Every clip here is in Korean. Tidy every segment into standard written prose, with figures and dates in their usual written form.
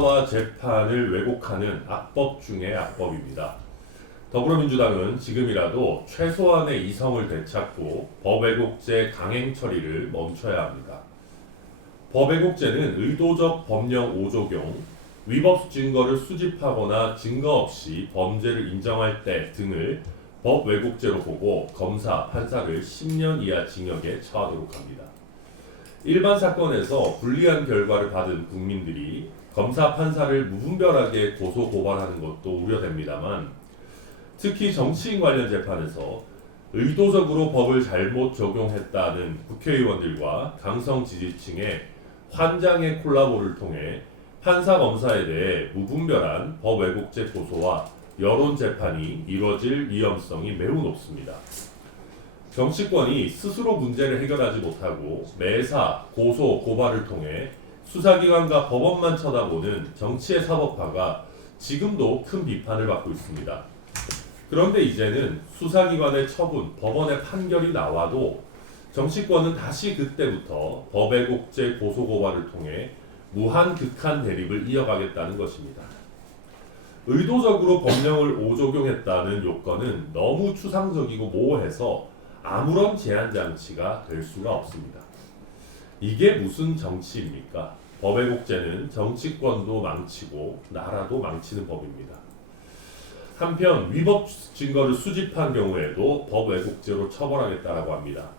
검사와 재판을 왜곡하는 악법 중의 악법입니다. 더불어민주당은 지금이라도 최소한의 이성을 되찾고 법왜곡죄 강행 처리를 멈춰야 합니다. 법왜곡죄는 의도적 법령 오조경, 위법 증거를 수집하거나 증거 없이 범죄를 인정할 때 등을 법왜곡죄로 보고 검사, 판사를 10년 이하 징역에 처하도록 합니다. 일반 사건에서 불리한 결과를 받은 국민들이 검사, 판사를 무분별하게 고소, 고발하는 것도 우려됩니다만 특히 정치인 관련 재판에서 의도적으로 법을 잘못 적용했다는 국회의원들과 강성 지지층의 환장의 콜라보를 통해 판사, 검사에 대해 무분별한 법왜곡죄 고소와 여론 재판이 이뤄질 위험성이 매우 높습니다. 정치권이 스스로 문제를 해결하지 못하고 매사, 고소, 고발을 통해 수사기관과 법원만 쳐다보는 정치의 사법화가 지금도 큰 비판을 받고 있습니다. 그런데 이제는 수사기관의 처분, 법원의 판결이 나와도 정치권은 다시 그때부터 법왜곡죄 고소고발을 통해 무한 극한 대립을 이어가겠다는 것입니다. 의도적으로 법령을 오적용했다는 요건은 너무 추상적이고 모호해서 아무런 제한 장치가 될 수가 없습니다. 이게 무슨 정치입니까? 법왜곡죄는 정치권도 망치고 나라도 망치는 법입니다. 한편 위법 증거를 수집한 경우에도 법왜곡죄로 처벌하겠다라고 합니다.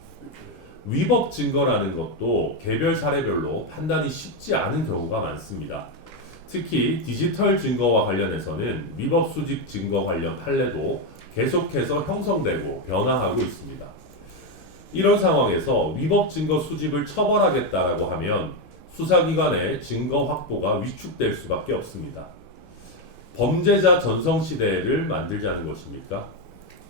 위법 증거라는 것도 개별 사례별로 판단이 쉽지 않은 경우가 많습니다. 특히 디지털 증거와 관련해서는 위법 수집 증거 관련 판례도 계속해서 형성되고 변화하고 있습니다. 이런 상황에서 위법 증거 수집을 처벌하겠다라고 하면 수사기관의 증거 확보가 위축될 수밖에 없습니다. 범죄자 전성시대를 만들자는 것입니까?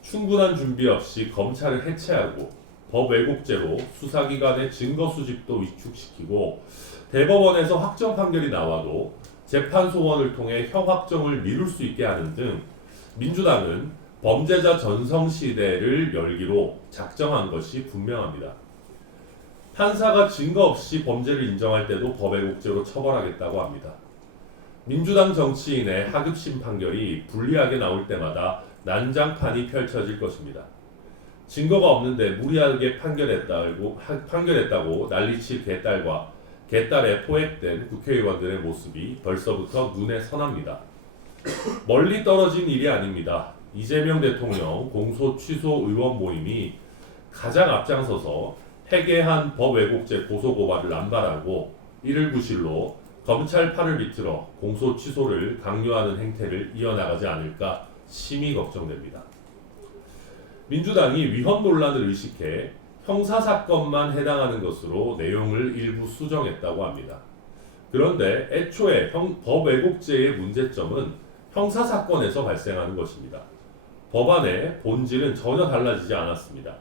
충분한 준비 없이 검찰을 해체하고 법왜곡죄로 수사기관의 증거 수집도 위축시키고 대법원에서 확정 판결이 나와도 재판 소원을 통해 형 확정을 미룰 수 있게 하는 등 민주당은 범죄자 전성시대를 열기로 작정한 것이 분명합니다. 판사가 증거 없이 범죄를 인정할 때도 법왜곡죄로 처벌하겠다고 합니다. 민주당 정치인의 하급심 판결이 불리하게 나올 때마다 난장판이 펼쳐질 것입니다. 증거가 없는데 무리하게 판결했다고 난리칠 개딸과 개딸에 포획된 국회의원들의 모습이 벌써부터 눈에 선합니다. 멀리 떨어진 일이 아닙니다. 이재명 대통령 공소 취소 의원 모임이 가장 앞장서서 해괴한 법왜곡죄 고소고발을 남발하고 이를 구실로 검찰 팔을 비틀어 공소 취소를 강요하는 행태를 이어나가지 않을까 심히 걱정됩니다. 민주당이 위헌 논란을 의식해 형사사건만 해당하는 것으로 내용을 일부 수정했다고 합니다. 그런데 애초에 법왜곡죄의 문제점은 형사사건에서 발생하는 것입니다. 법안의 본질은 전혀 달라지지 않았습니다.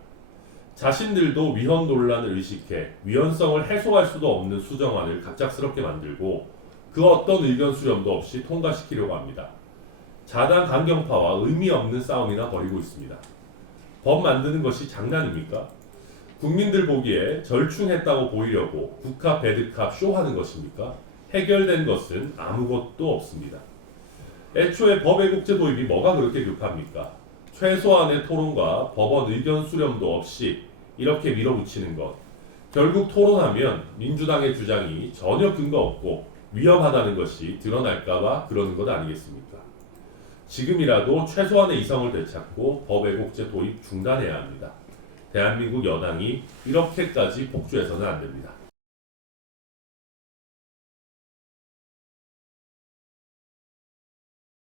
자신들도 위헌 논란을 의식해 위헌성을 해소할 수도 없는 수정안을 갑작스럽게 만들고 그 어떤 의견 수렴도 없이 통과시키려고 합니다. 자당 강경파와 의미 없는 싸움이나 벌이고 있습니다. 법 만드는 것이 장난입니까? 국민들 보기에 절충했다고 보이려고 국합 배드캅 쇼하는 것입니까? 해결된 것은 아무것도 없습니다. 애초에 법왜곡죄 도입이 뭐가 그렇게 급합니까? 최소한의 토론과 법원 의견 수렴도 없이 이렇게 밀어붙이는 것. 결국 토론하면 민주당의 주장이 전혀 근거 없고 위험하다는 것이 드러날까봐 그러는 것 아니겠습니까? 지금이라도 최소한의 이성을 되찾고 법왜곡죄 도입 중단해야 합니다. 대한민국 여당이 이렇게까지 폭주해서는 안 됩니다.